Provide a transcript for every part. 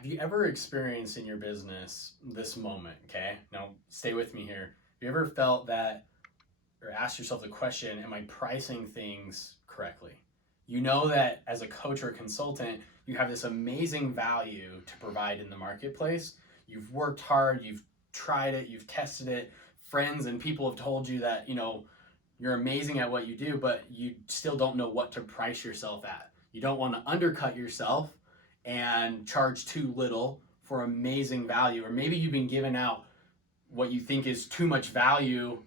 Have you ever experienced in your business this moment? Okay, now stay with me here. Have you ever felt that or asked yourself the question, am I pricing things correctly? You know that as a coach or a consultant, you have this amazing value to provide in the marketplace. You've worked hard, you've tried it, you've tested it. Friends and people have told you that, you're amazing at what you do, but you still don't know what to price yourself at. You don't want to undercut yourself and charge too little for amazing value. Or maybe you've been giving out what you think is too much value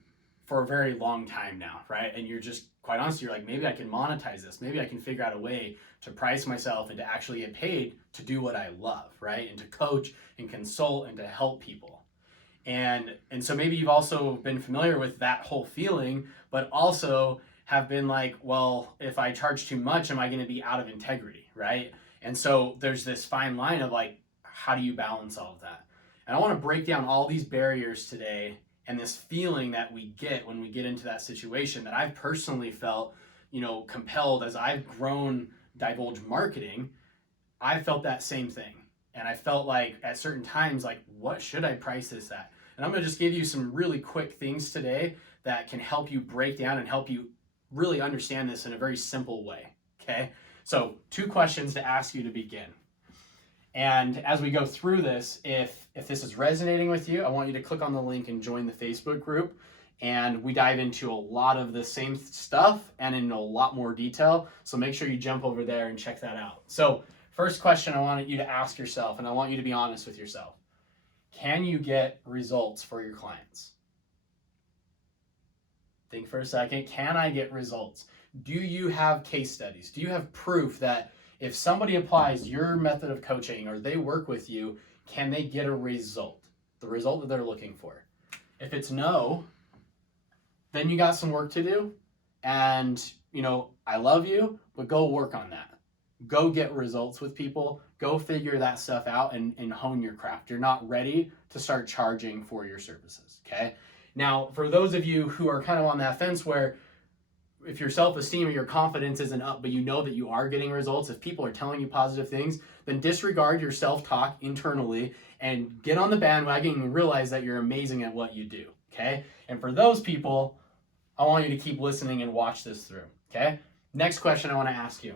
for a very long time now, right? And you're just, quite honestly, you're like, maybe I can monetize this. Maybe I can figure out a way to price myself and to actually get paid to do what I love, right? And to coach and consult and to help people. And so maybe you've also been familiar with that whole feeling, but also have been like, well, if I charge too much, am I going to be out of integrity, right? And so there's this fine line of like, how do you balance all of that? And I want to break down all these barriers today and this feeling that we get when we get into that situation that I've personally felt, compelled as I've grown Divulge Marketing. I felt that same thing. And I felt like at certain times, like, what should I price this at? And I'm going to just give you some really quick things today that can help you break down and help you really understand this in a very simple way. Okay. So 2 questions to ask you to begin. And as we go through this, if this is resonating with you, I want you to click on the link and join the Facebook group. And we dive into a lot of the same stuff and in a lot more detail. So make sure you jump over there and check that out. So first question I want you to ask yourself, and I want you to be honest with yourself. Can you get results for your clients? Think for a second. Can I get results? Do you have case studies? Do you have proof that if somebody applies your method of coaching or they work with you, can they get a result? The result that they're looking for. If it's no, then you got some work to do. And, I love you, but go work on that. Go get results with people. Go figure that stuff out and hone your craft. You're not ready to start charging for your services, okay? Now, for those of you who are kind of on that fence where if your self-esteem or your confidence isn't up, but you know that you are getting results, if people are telling you positive things, then disregard your self-talk internally and get on the bandwagon and realize that you're amazing at what you do, okay? And for those people, I want you to keep listening and watch this through, okay? Next question I want to ask you.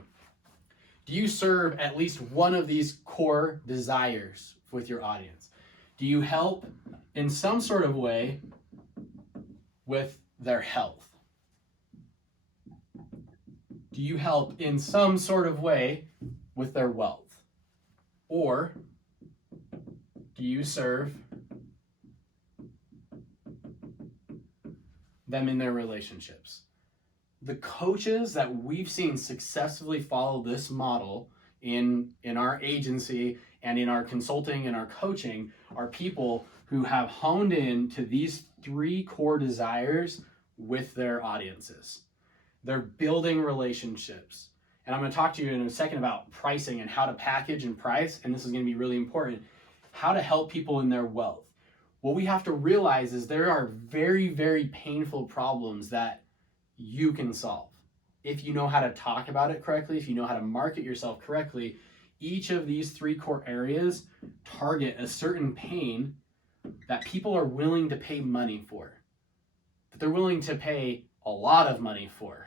Do you serve at least one of these core desires with your audience? Do you help in some sort of way with their health? Do you help in some sort of way with their wealth? Or do you serve them in their relationships? The coaches that we've seen successfully follow this model in our agency and in our consulting and our coaching are people who have honed in to these 3 core desires with their audiences. They're building relationships. And I'm going to talk to you in a second about pricing and how to package and price, and this is going to be really important, how to help people in their wealth. What we have to realize is there are very, very painful problems that you can solve. If you know how to talk about it correctly, if you know how to market yourself correctly, each of these 3 core areas target a certain pain that people are willing to pay money for, that they're willing to pay a lot of money for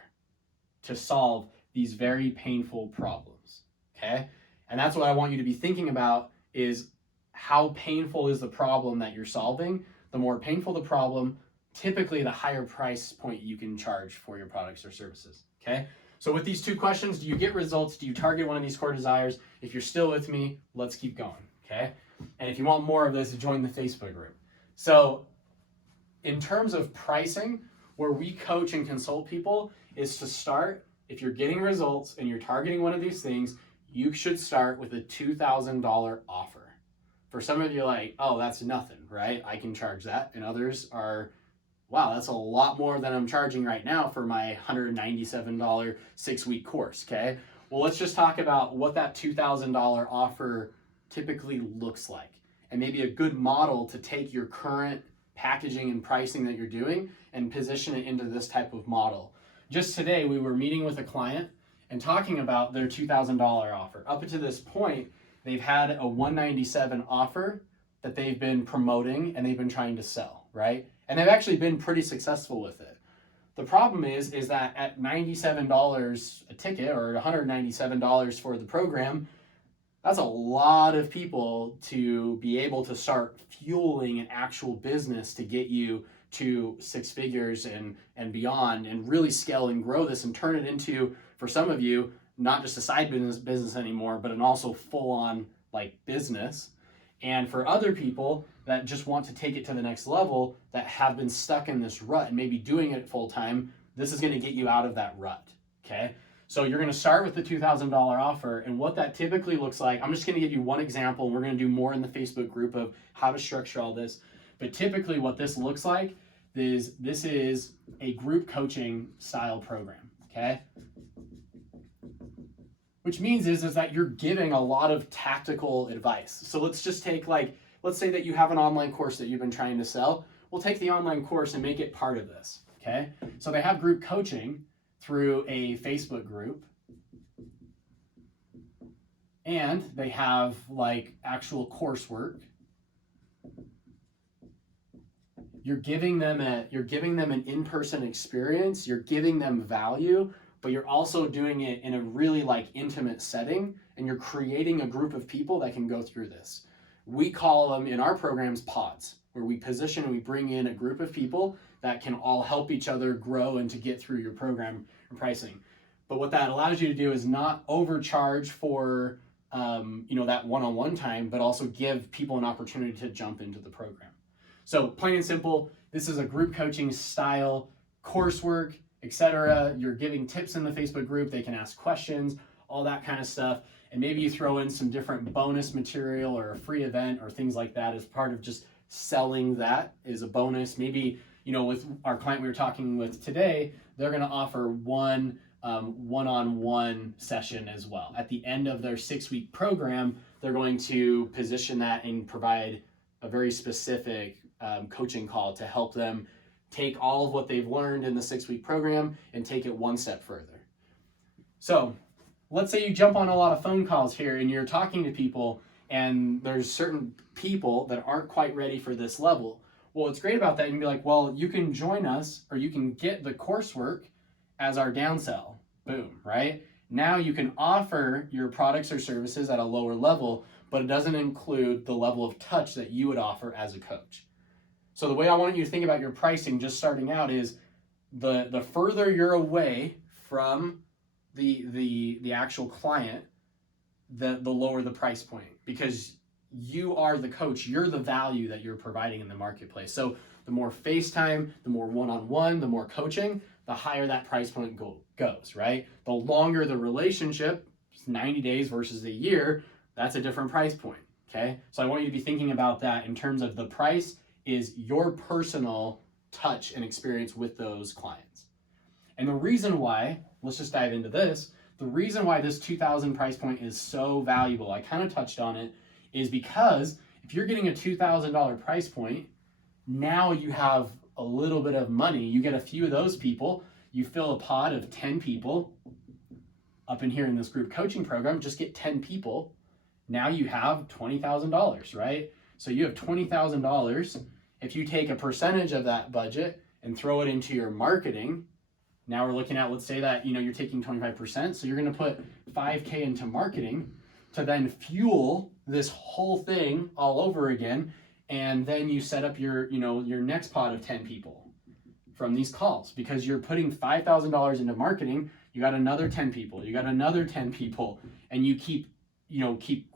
to solve these very painful problems, okay? And that's what I want you to be thinking about is how painful is the problem that you're solving. The more painful the problem, typically the higher price point you can charge for your products or services, okay? So with these 2 questions, do you get results? Do you target one of these core desires? If you're still with me, let's keep going, okay? And if you want more of this, join the Facebook group. So in terms of pricing, where we coach and consult people is to start, if you're getting results and you're targeting one of these things, you should start with a $2,000 offer. For some of you, like, oh, that's nothing, right? I can charge that. And others are, wow, that's a lot more than I'm charging right now for my $197 6-week course, okay? Well, let's just talk about what that $2,000 offer typically looks like, and maybe a good model to take your current packaging and pricing that you're doing and position it into this type of model. Just today, we were meeting with a client and talking about their $2,000 offer. Up to this point, they've had a $197 offer that they've been promoting and they've been trying to sell, right? And they've actually been pretty successful with it. The problem is that at $97 a ticket or $197 for the program, that's a lot of people to be able to start fueling an actual business to get you to six figures and beyond, and really scale and grow this and turn it into, for some of you, not just a side business anymore, but an also full-on like business. And for other people that just want to take it to the next level, that have been stuck in this rut and maybe doing it full time, this is going to get you out of that rut. Okay. So you're going to start with the $2,000 offer, and what that typically looks like, I'm just going to give you one example, and we're going to do more in the Facebook group of how to structure all this. But typically what this looks like is this is a group coaching style program, okay? Which means is that you're giving a lot of tactical advice. So let's just take let's say that you have an online course that you've been trying to sell. We'll take the online course and make it part of this, okay? So they have group coaching through a Facebook group, and they have like actual coursework. You're giving them an in-person experience, you're giving them value, but you're also doing it in a really like intimate setting, and you're creating a group of people that can go through this. We call them in our programs pods, where we position and we bring in a group of people that can all help each other grow and to get through your program and pricing. But what that allows you to do is not overcharge for that one-on-one time, but also give people an opportunity to jump into the program. So plain and simple, this is a group coaching style coursework, etc. You're giving tips in the Facebook group. They can ask questions, all that kind of stuff. And maybe you throw in some different bonus material or a free event or things like that as part of just selling that as a bonus. Maybe, with our client we were talking with today, they're going to offer one-on-one session as well. At the end of their 6-week program, they're going to position that and provide a very specific coaching call to help them take all of what they've learned in the 6-week program and take it one step further. So let's say you jump on a lot of phone calls here and you're talking to people, and there's certain people that aren't quite ready for this level. Well, what's great about that, you can be like, well, you can join us, or you can get the coursework as our downsell. Boom, right? Now you can offer your products or services at a lower level, but it doesn't include the level of touch that you would offer as a coach. So the way I want you to think about your pricing just starting out is the further you're away from the actual client, the lower the price point, because you are the coach, you're the value that you're providing in the marketplace. So the more FaceTime, the more one-on-one, the more coaching, the higher that price point goes, right? The longer the relationship, 90 days versus a year, that's a different price point, okay? So I want you to be thinking about that in terms of the price is your personal touch and experience with those clients. And the reason why, let's just dive into this, the reason why this 2,000 price point is so valuable, I kind of touched on it, is because if you're getting a $2,000 price point, now you have a little bit of money. You get a few of those people, you fill a pod of 10 people up in here in this group coaching program, just get 10 people. Now you have $20,000, right? So you have $20,000. If you take a percentage of that budget and throw it into your marketing, now we're looking at, let's say that, you're taking 25%. So you're going to put $5K into marketing to then fuel this whole thing all over again. And then you set up your next pod of 10 people from these calls, because you're putting $5,000 into marketing. You got another 10 people, you got another 10 people, and you keep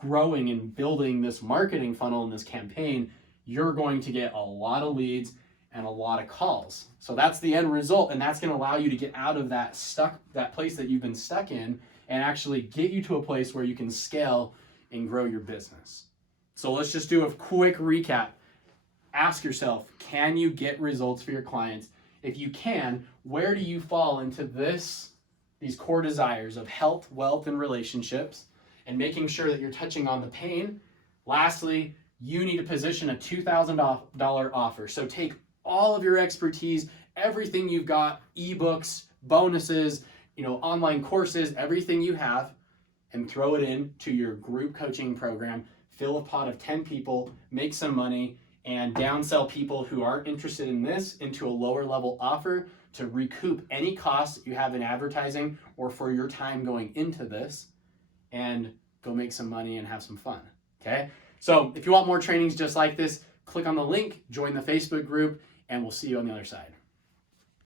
growing and building this marketing funnel and this campaign. You're going to get a lot of leads and a lot of calls. So that's the end result, and that's going to allow you to get out of that place that you've been stuck in, and actually get you to a place where you can scale and grow your business. So let's just do a quick recap. Ask yourself, can you get results for your clients? If you can, where do you fall into these core desires of health, wealth, and relationships, and making sure that you're touching on the pain? Lastly, you need to position a $2,000 offer. So take all of your expertise, everything you've got, ebooks, bonuses, online courses, everything you have, and throw it into your group coaching program, fill a pot of 10 people, make some money, and downsell people who aren't interested in this into a lower level offer to recoup any costs you have in advertising or for your time going into this, and go make some money and have some fun, okay? So if you want more trainings just like this, click on the link, join the Facebook group, and we'll see you on the other side.